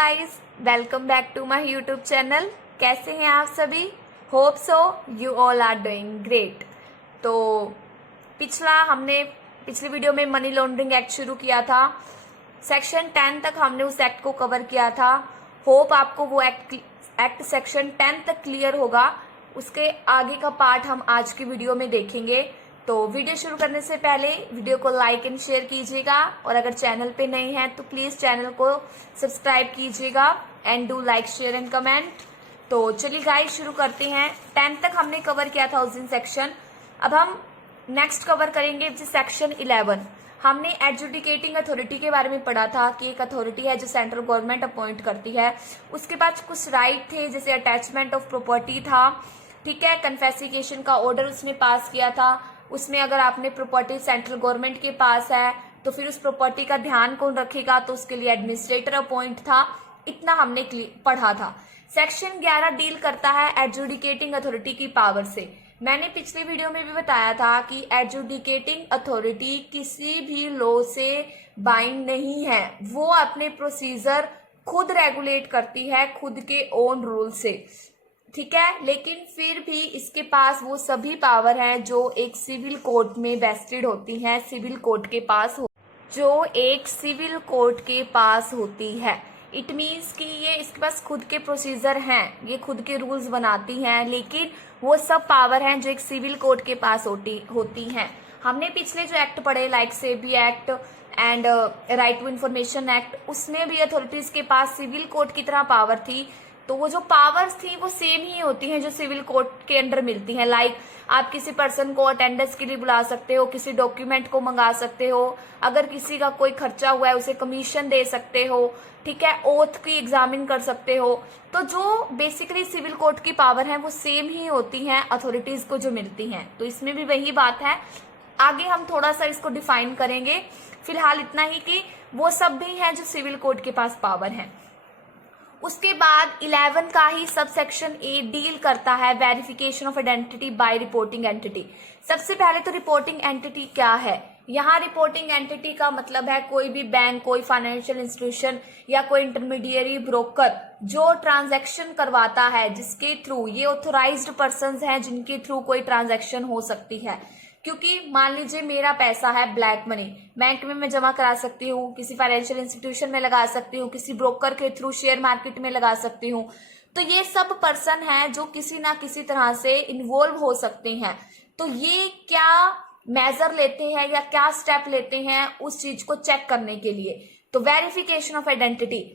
Guys, welcome back to my YouTube channel. कैसे हैं आप सभी? Hope so you all are doing great. तो हमने पिछली वीडियो में मनी लॉन्ड्रिंग एक्ट शुरू किया था। सेक्शन 10 तक हमने उस एक्ट को कवर किया था। होप आपको वो एक्ट सेक्शन 10 तक क्लियर होगा। उसके आगे का पार्ट हम आज की वीडियो में देखेंगे। तो वीडियो शुरू करने से पहले वीडियो को लाइक एंड शेयर कीजिएगा, और अगर चैनल पे नए हैं तो प्लीज चैनल को सब्सक्राइब कीजिएगा and do like share and comment. तो चलिए गाइस शुरू करते हैं। 10 तक हमने कवर किया था उस दिन सेक्शन। अब हम नेक्स्ट कवर करेंगे सेक्शन 11। हमने एडजुडिकेटिंग अथॉरिटी के बारे में पढ़ा था कि एक अथॉरिटी है जो सेंट्रल गवर्नमेंट अपॉइंट करती है। उसके पास कुछ राइट थे, जैसे अटैचमेंट ऑफ प्रॉपर्टी था, ठीक है, कन्फेसिकेशन का ऑर्डर उसने पास किया था। उसमें अगर आपने प्रॉपर्टी सेंट्रल गवर्नमेंट के पास है तो फिर उस प्रॉपर्टी का ध्यान कौन रखेगा, तो उसके लिए एडमिनिस्ट्रेटर अपॉइंट था। इतना हमने पढ़ा था। सेक्शन 11 डील करता है एडजुडिकेटिंग अथॉरिटी की पावर से। मैंने पिछले वीडियो में भी बताया था कि एडजुडिकेटिंग अथॉरिटी किसी भी लॉ से बाइंड नहीं है। वो अपने प्रोसीजर खुद रेगुलेट करती है, खुद के ओन रूल से, ठीक है। लेकिन फिर भी इसके पास वो सभी पावर हैं जो एक सिविल कोर्ट में वेस्टेड होती हैं, सिविल कोर्ट के पास जो एक सिविल कोर्ट के पास होती है। इट मीन्स कि ये इसके पास खुद के प्रोसीजर हैं, ये खुद के रूल्स बनाती हैं, लेकिन वो सब पावर हैं जो एक सिविल कोर्ट के पास होती हैं। हमने पिछले जो एक्ट पढ़े, like SEBI act and right to information act, उसमें भी अथॉरिटीज के पास सिविल कोर्ट की तरह पावर थी। तो वो जो पावर्स थी वो सेम ही होती हैं जो सिविल कोर्ट के अंडर मिलती हैं। लाइक आप किसी पर्सन को अटेंडेंस के लिए बुला सकते हो, किसी डॉक्यूमेंट को मंगा सकते हो, अगर किसी का कोई खर्चा हुआ है उसे कमीशन दे सकते हो, ठीक है, ओथ की एग्जामिन कर सकते हो। तो जो बेसिकली सिविल कोर्ट की पावर है वो सेम ही होती हैं अथॉरिटीज को जो मिलती हैं। तो इसमें भी वही बात है। आगे हम थोड़ा सा इसको डिफाइन करेंगे। फिलहाल इतना ही कि वो सब भी हैं जो सिविल कोर्ट के पास पावर है। उसके बाद 11 का ही सब सेक्शन ए डील करता है verification of identity by reporting entity. सबसे पहले तो रिपोर्टिंग एंटिटी क्या है? यहाँ रिपोर्टिंग एंटिटी का मतलब है कोई भी बैंक, कोई फाइनेंशियल इंस्टीट्यूशन या कोई इंटरमीडिएरी ब्रोकर जो ट्रांजैक्शन करवाता है, जिसके थ्रू ये ऑथोराइज्ड पर्संस हैं जिनके थ्रू कोई ट्रांजैक्शन हो सकती है। क्योंकि मान लीजिए मेरा पैसा है ब्लैक मनी, बैंक में मैं जमा करा सकती हूँ, किसी फाइनेंशियल इंस्टीट्यूशन में लगा सकती हूँ, किसी ब्रोकर के थ्रू शेयर मार्केट में लगा सकती हूँ। तो ये सब पर्सन हैं जो किसी ना किसी तरह से इन्वॉल्व हो सकते हैं। तो ये क्या मेजर लेते हैं या क्या स्टेप लेते हैं उस चीज को चेक करने के लिए? तो वेरिफिकेशन ऑफ आइडेंटिटी।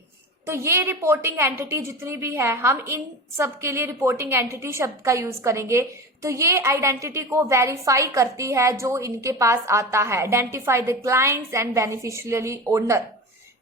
तो ये रिपोर्टिंग एंटिटी जितनी भी है, हम इन सब के लिए रिपोर्टिंग एंटिटी शब्द का यूज करेंगे। तो ये आइडेंटिटी को वेरीफाई करती है जो इनके पास आता है। Identify the clients and beneficiary owner.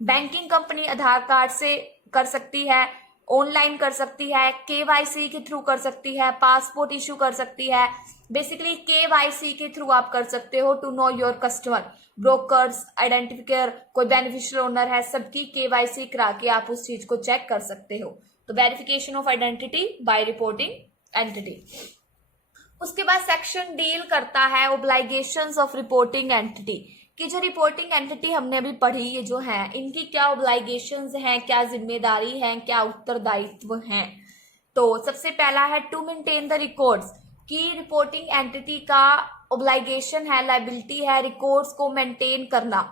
Banking company Aadhaar card से कर सकती है, ऑनलाइन कर सकती है, केवाईसी के थ्रू कर सकती है, पासपोर्ट इशू कर सकती है। बेसिकली केवाईसी के थ्रू आप कर सकते हो to know your customer. Brokers, identificator, कोई बेनिफिशियल ओनर है, सबकी केवाईसी करा के आप उस चीज को चेक कर सकते हो। तो verification of identity by reporting entity. उसके बाद सेक्शन डील करता है ओब्लाइगेशंस ऑफ रिपोर्टिंग एंटिटी कि जो रिपोर्टिंग एंटिटी हमने अभी पढ़ी, ये जो है इनकी क्या ओब्लाइगेशंस हैं, क्या जिम्मेदारी है, क्या उत्तरदायित्व हैं। तो सबसे पहला है टू मेंटेन द रिकॉर्ड्स, कि रिपोर्टिंग एंटिटी का ओब्लाइगेशन है, लाइबिलिटी है रिकॉर्ड्स को मेंटेन करना।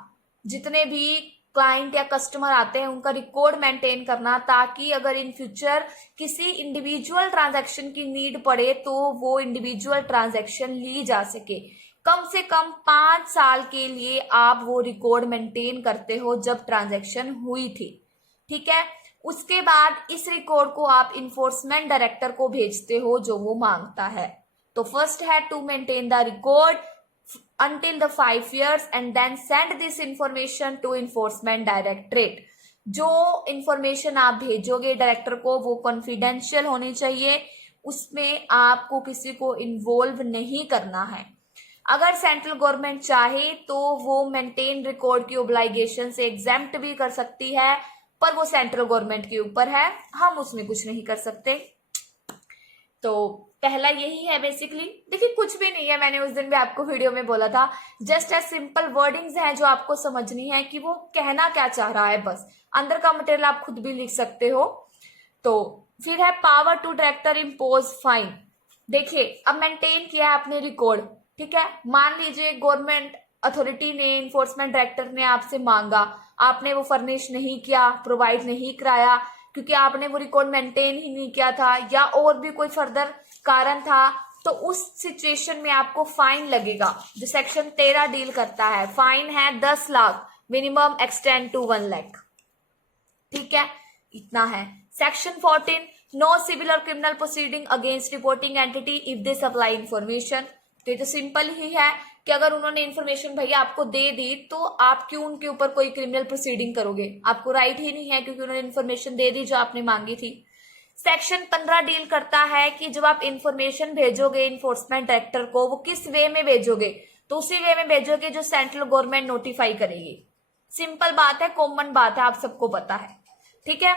जितने भी क्लाइंट या कस्टमर आते हैं उनका रिकॉर्ड मेंटेन करना, ताकि अगर इन फ्यूचर किसी इंडिविजुअल ट्रांजैक्शन की नीड पड़े तो वो इंडिविजुअल ट्रांजैक्शन ली जा सके। कम से कम 5 साल के लिए आप वो रिकॉर्ड मेंटेन करते हो जब ट्रांजैक्शन हुई थी, ठीक है। उसके बाद इस रिकॉर्ड को आप इन्फोर्समेंट डायरेक्टर को भेजते हो जो वो मांगता है। तो फर्स्ट है to maintain the record until the 5 years and then send this information to enforcement directorate। जो इंफॉर्मेशन आप भेजोगे डायरेक्टर को वो कॉन्फिडेंशियल होनी चाहिए, उसमें आपको किसी को इन्वॉल्व नहीं करना है। अगर सेंट्रल गवर्नमेंट चाहे तो वो मेंटेन रिकॉर्ड की ओब्लाइगेशन से एग्जेम्प्ट भी कर सकती है, पर वो सेंट्रल गवर्नमेंट के ऊपर है, हम उसमें कुछ नहीं कर सकते। तो पहला यही है बेसिकली। देखिए कुछ भी नहीं है, मैंने उस दिन भी आपको वीडियो में बोला था, जस्ट एज सिंपल वर्डिंग्स हैं जो आपको समझनी है कि वो कहना क्या चाह रहा है, बस अंदर का मटेरियल आप खुद भी लिख सकते हो। तो फिर है power to director impose fine. देखिए अब मेंटेन किया है आपने रिकॉर्ड, ठीक है। मान लीजिए गवर्नमेंट अथॉरिटी ने, इन्फोर्समेंट डायरेक्टर ने आपसे मांगा, आपने वो फर्निश नहीं किया, प्रोवाइड नहीं कराया, क्योंकि आपने वो रिकॉर्ड मेंटेन ही नहीं किया था या और भी कोई फर्दर कारण था, तो उस सिचुएशन में आपको फाइन लगेगा, जो सेक्शन 13 डील करता है। फाइन है 10 lakh, minimum extend to 1 lakh, ठीक है, इतना है। सेक्शन 14, नो सिविल और criminal proceeding against reporting entity if they supply information. तो ये तो सिंपल ही है कि अगर उन्होंने इन्फॉर्मेशन भैया आपको दे दी तो आप क्यों उनके ऊपर कोई क्रिमिनल प्रोसीडिंग करोगे, आपको राइट ही नहीं है, क्योंकि उन्होंने इन्फॉर्मेशन दे दी जो आपने मांगी थी। सेक्शन 15 डील करता है कि जब आप इंफॉर्मेशन भेजोगे इन्फोर्समेंट डायरेक्टर को, वो किस वे में भेजोगे, तो उसी वे में भेजोगे जो सेंट्रल गवर्नमेंट नोटिफाई करेगी। सिंपल बात है, कॉमन बात है, आप सबको पता है, ठीक है।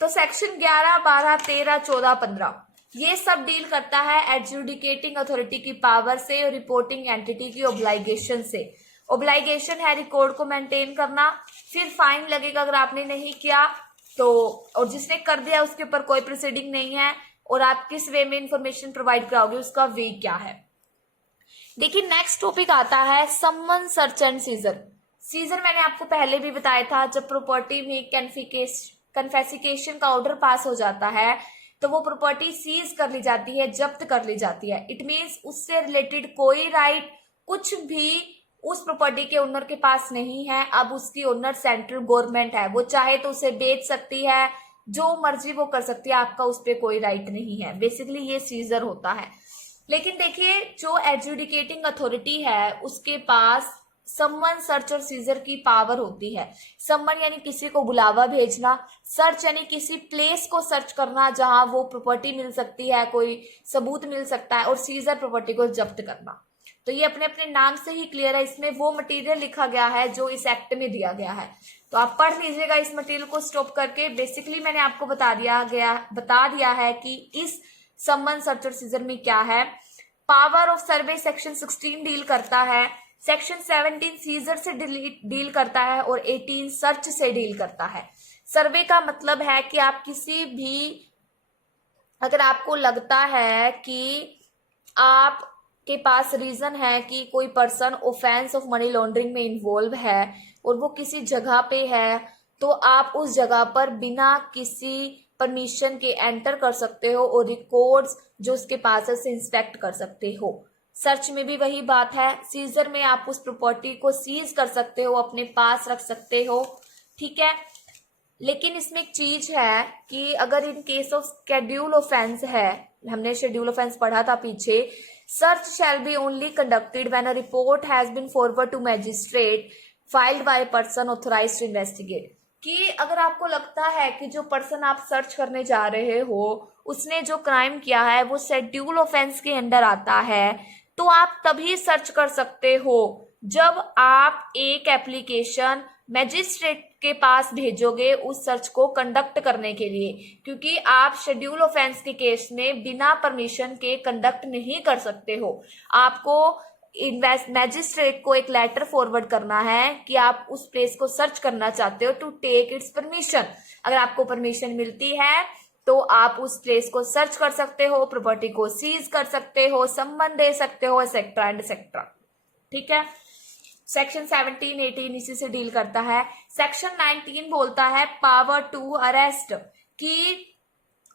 तो सेक्शन 11, 12, 13, 14, 15 ये सब डील करता है एडजुडिकेटिंग अथॉरिटी की पावर से और रिपोर्टिंग एंटिटी की ओब्लाइगेशन से। ओब्लाइगेशन है रिकॉर्ड को मेंटेन करना, फिर फाइन लगेगा अगर आपने नहीं किया तो, और जिसने कर दिया उसके ऊपर कोई प्रोसीडिंग नहीं है, और आप किस वे में इंफॉर्मेशन प्रोवाइड कराओगे उसका वे क्या है। देखिए नेक्स्ट टॉपिक आता है समन सर्च एंड सीजर। सीजर मैंने आपको पहले भी बताया था, जब प्रॉपर्टी में कन्फेसिकेशन का ऑर्डर पास हो जाता है तो वो प्रॉपर्टी सीज कर ली जाती है, जब्त कर ली जाती है। इट मीन्स उससे रिलेटेड कोई राइट कुछ भी उस प्रॉपर्टी के ओनर के पास नहीं है। अब उसकी ओनर सेंट्रल गवर्नमेंट है, वो चाहे तो उसे बेच सकती है, जो मर्जी वो कर सकती है, आपका उस पर कोई राइट नहीं है। बेसिकली ये सीजर होता है। लेकिन देखिए जो एडजुडिकेटिंग अथॉरिटी है उसके पास समन सर्च और सीजर की पावर होती है। समन यानी किसी को बुलावा भेजना, सर्च यानी किसी प्लेस को सर्च करना जहां वो प्रॉपर्टी मिल सकती है, कोई सबूत मिल सकता है, और सीजर प्रॉपर्टी को जब्त करना। तो ये अपने अपने नाम से ही क्लियर है, इसमें वो मटेरियल लिखा गया है जो इस एक्ट में दिया गया है। तो आप पढ़ लीजिएगा इस मटेरियल को स्टॉप करके। बेसिकली मैंने आपको बता दिया है कि इस समन सर्च और सीजर में क्या है। Power of survey section 16 deal करता है, सेक्शन 17 सीजर से डील करता है, और 18 सर्च से डील करता है। सर्वे का मतलब है कि आप किसी भी, अगर आपको लगता है कि आप के पास रीजन है कि कोई person offence of money laundering में इन्वॉल्व है और वो किसी जगह पे है, तो आप उस जगह पर बिना किसी परमिशन के एंटर कर सकते हो और रिकॉर्ड्स जो उसके पास है उसे इंस्पेक्ट कर सकते हो। सर्च में भी वही बात है। सीजर में आप उस प्रॉपर्टी को सीज कर सकते हो, अपने पास रख सकते हो, ठीक है। लेकिन इसमें एक चीज है कि अगर in case of schedule offence है, हमने शेड्यूल ऑफेंस पढ़ा था पीछे, search shall be only conducted when a report has been forwarded to magistrate filed by a person authorised to investigate. कि अगर आपको लगता है कि जो पर्सन आप सर्च करने जा रहे हो उसने जो क्राइम किया है वो शेड्यूल ऑफेंस के अंडर आता है, तो आप तभी सर्च कर सकते हो जब आप एक एप्लीकेशन मैजिस्ट्रेट के पास भेजोगे उस सर्च को कंडक्ट करने के लिए, क्योंकि आप शेड्यूल ऑफेंस के केस में बिना परमिशन के कंडक्ट नहीं कर सकते हो। आपको मैजिस्ट्रेट को एक लेटर फॉरवर्ड करना है कि आप उस प्लेस को सर्च करना चाहते हो, टू टेक इट्स परमिशन। अगर आपको परमिशन मिलती है तो आप उस प्लेस को सर्च कर सकते हो, प्रॉपर्टी को सीज कर सकते हो, सम्मन दे सकते हो, एक्सेट्रा एंड एक्सेट्रा, ठीक है। सेक्शन 17, 18 इसी से डील करता है। सेक्शन 19 बोलता है पावर टू अरेस्ट, कि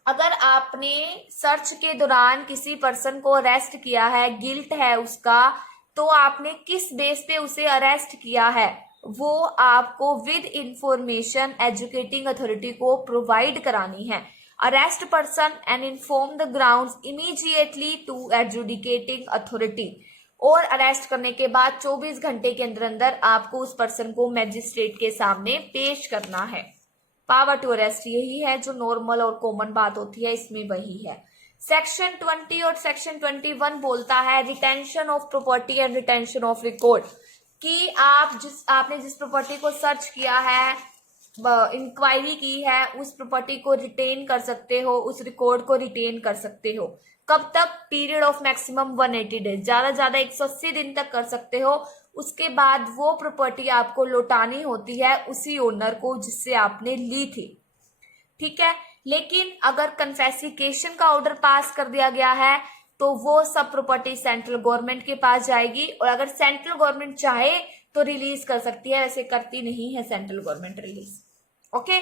अगर आपने सर्च के दौरान किसी पर्सन को अरेस्ट किया है, गिल्ट है उसका, तो आपने किस बेस पे उसे अरेस्ट किया है वो आपको विद इंफॉर्मेशन एजुकेटिंग अथॉरिटी को प्रोवाइड करानी है। Arrest person and inform the grounds immediately to adjudicating authority, और अरेस्ट करने के बाद 24 घंटे के अंदर अंदर आपको उस पर्सन को मैजिस्ट्रेट के सामने पेश करना है। पावर टू अरेस्ट यही है जो नॉर्मल और कॉमन बात होती है, इसमें वही है। सेक्शन 20 और सेक्शन 21 बोलता है retention of property and retention of record, कि आपने जिस प्रॉपर्टी को सर्च किया है, इंक्वायरी की है, उस प्रॉपर्टी को रिटेन कर सकते हो, उस रिकॉर्ड को रिटेन कर सकते हो। कब तक? पीरियड ऑफ मैक्सिमम 180 डेज, ज्यादा 180 दिन तक कर सकते हो। उसके बाद वो प्रॉपर्टी आपको लौटानी होती है उसी ओनर को जिससे आपने ली थी, ठीक है। लेकिन अगर कन्फेसिकेशन का ऑर्डर पास कर दिया गया है तो वो सब प्रॉपर्टी सेंट्रल गवर्नमेंट के पास जाएगी, और अगर सेंट्रल गवर्नमेंट चाहे तो रिलीज कर सकती है, वैसे करती नहीं है central government release. Okay.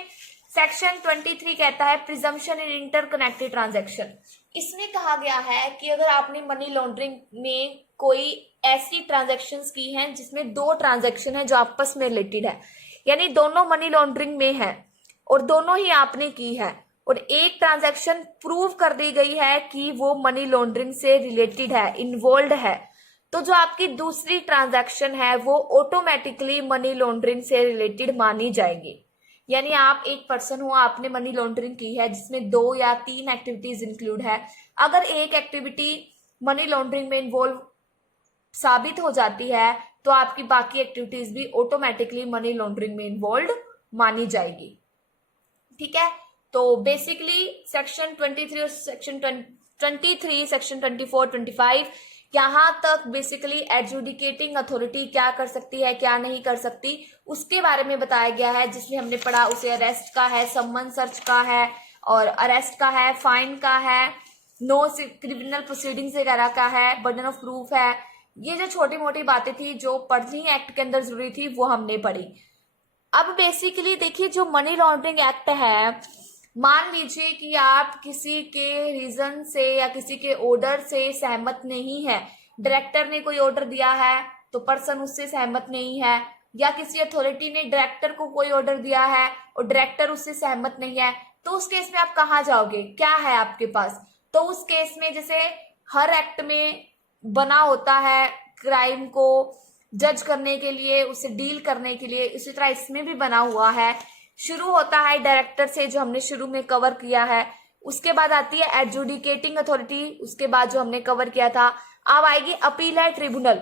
Section 23 कहता है प्रिजम्पशन इन इंटरकनेक्टेड ट्रांजैक्शन। इसमें कहा गया है कि अगर आपने मनी लॉन्ड्रिंग में कोई ऐसी ट्रांजैक्शंस की हैं जिसमें दो ट्रांजैक्शन है जो आपस में रिलेटेड है, यानी दोनों मनी लॉन्ड्रिंग में है और दोनों ही आपने की है, और एक ट्रांजैक्शन प्रूव कर दी गई है कि वो मनी लॉन्ड्रिंग से रिलेटेड है, इन्वॉल्व है, तो जो आपकी दूसरी ट्रांजैक्शन है वो ऑटोमेटिकली मनी लॉन्ड्रिंग से रिलेटेड मानी जाएगी। यानी आप एक पर्सन हो, आपने मनी लॉन्ड्रिंग की है जिसमें 2 या 3 एक्टिविटीज इंक्लूड है। अगर एक एक्टिविटी मनी लॉन्ड्रिंग में इन्वॉल्व साबित हो जाती है तो आपकी बाकी एक्टिविटीज भी ऑटोमेटिकली मनी लॉन्ड्रिंग में इन्वॉल्व मानी जाएगी, ठीक है। तो बेसिकली सेक्शन 23 और सेक्शन 23, सेक्शन 24, 25 यहां तक बेसिकली एडजुडिकेटिंग अथॉरिटी क्या कर सकती है क्या नहीं कर सकती उसके बारे में बताया गया है। जिसमें हमने पढ़ा उसे अरेस्ट का है, सम्मन सर्च का है, और अरेस्ट का है, फाइन का है, नो क्रिमिनल प्रोसीडिंग्स वगैरह का है, बर्डन ऑफ प्रूफ है। ये जो छोटी मोटी बातें थी जो पढ़नी एक्ट के अंदर जरूरी थी वो हमने पढ़ी। अब बेसिकली देखिए जो मनी लॉन्ड्रिंग एक्ट है, मान लीजिए कि आप किसी के रीजन से या किसी के ऑर्डर से सहमत नहीं है, डायरेक्टर ने कोई ऑर्डर दिया है तो पर्सन उससे सहमत नहीं है, या किसी अथॉरिटी ने डायरेक्टर को कोई ऑर्डर दिया है और डायरेक्टर उससे सहमत नहीं है, तो उस केस में आप कहाँ जाओगे, क्या है आपके पास? तो उस केस में जैसे हर एक्ट में बना होता है क्राइम को जज करने के लिए, उसे डील करने के लिए, उसी तरह इसमें भी बना हुआ है। शुरू होता है डायरेक्टर से जो हमने शुरू में कवर किया है, उसके बाद आती है एडजुडिकेटिंग अथॉरिटी, उसके बाद जो हमने कवर किया था। अब आएगी अपील है ट्रिब्यूनल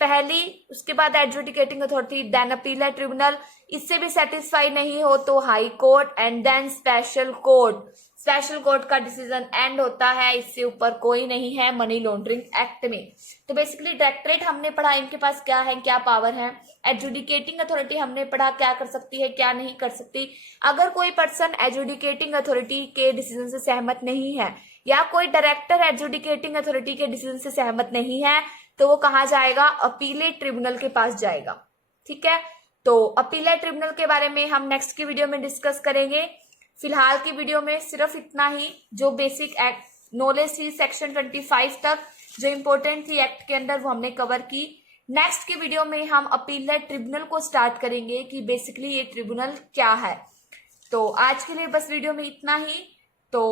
पहली, उसके बाद एडजुडिकेटिंग अथॉरिटी, देन अपील है ट्रिब्यूनल। इससे भी सेटिस्फाई नहीं हो तो high court and then special court. Special court का डिसीजन एंड होता है, इससे ऊपर कोई नहीं है मनी लॉन्ड्रिंग एक्ट में। तो बेसिकली डायरेक्टरेट हमने पढ़ा, इनके पास क्या है, क्या पावर है। एडजुडिकेटिंग अथॉरिटी हमने पढ़ा क्या कर सकती है क्या नहीं कर सकती। अगर कोई पर्सन एडजुडिकेटिंग अथॉरिटी के डिसीजन से सहमत नहीं है या कोई डायरेक्टर एडजुडिकेटिंग अथॉरिटी के डिसीजन से सहमत नहीं है तो वो कहाँ जाएगा, अपीलेट ट्रिब्यूनल के पास जाएगा, ठीक है। तो अपीलेट ट्रिब्यूनल के बारे में हम नेक्स्ट की वीडियो में डिस्कस करेंगे। फिलहाल की वीडियो में सिर्फ इतना ही, जो बेसिक एक्ट नॉलेज थी सेक्शन 25 तक जो इंपॉर्टेंट थी एक्ट के अंदर वो हमने कवर की। नेक्स्ट की वीडियो में हम अपीलेट ट्रिब्यूनल को स्टार्ट करेंगे कि बेसिकली ये ट्रिब्यूनल क्या है। तो आज के लिए बस वीडियो में इतना ही। तो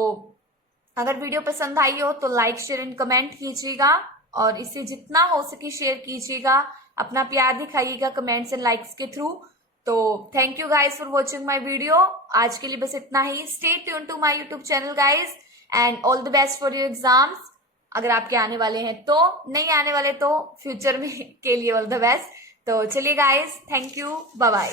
अगर वीडियो पसंद आई हो तो लाइक शेयर एंड कमेंट कीजिएगा, और इसे जितना हो सके शेयर कीजिएगा, अपना प्यार दिखाइएगा कमेंट्स एंड लाइक्स के थ्रू। तो thank you guys for watching my video. आज के लिए बस इतना ही। Stay tune to my YouTube channel guys, and all the best for your exams. अगर आपके आने वाले हैं तो, नहीं आने वाले तो फ्यूचर में के लिए ऑल द बेस्ट। तो चलिए guys, thank you, bye bye.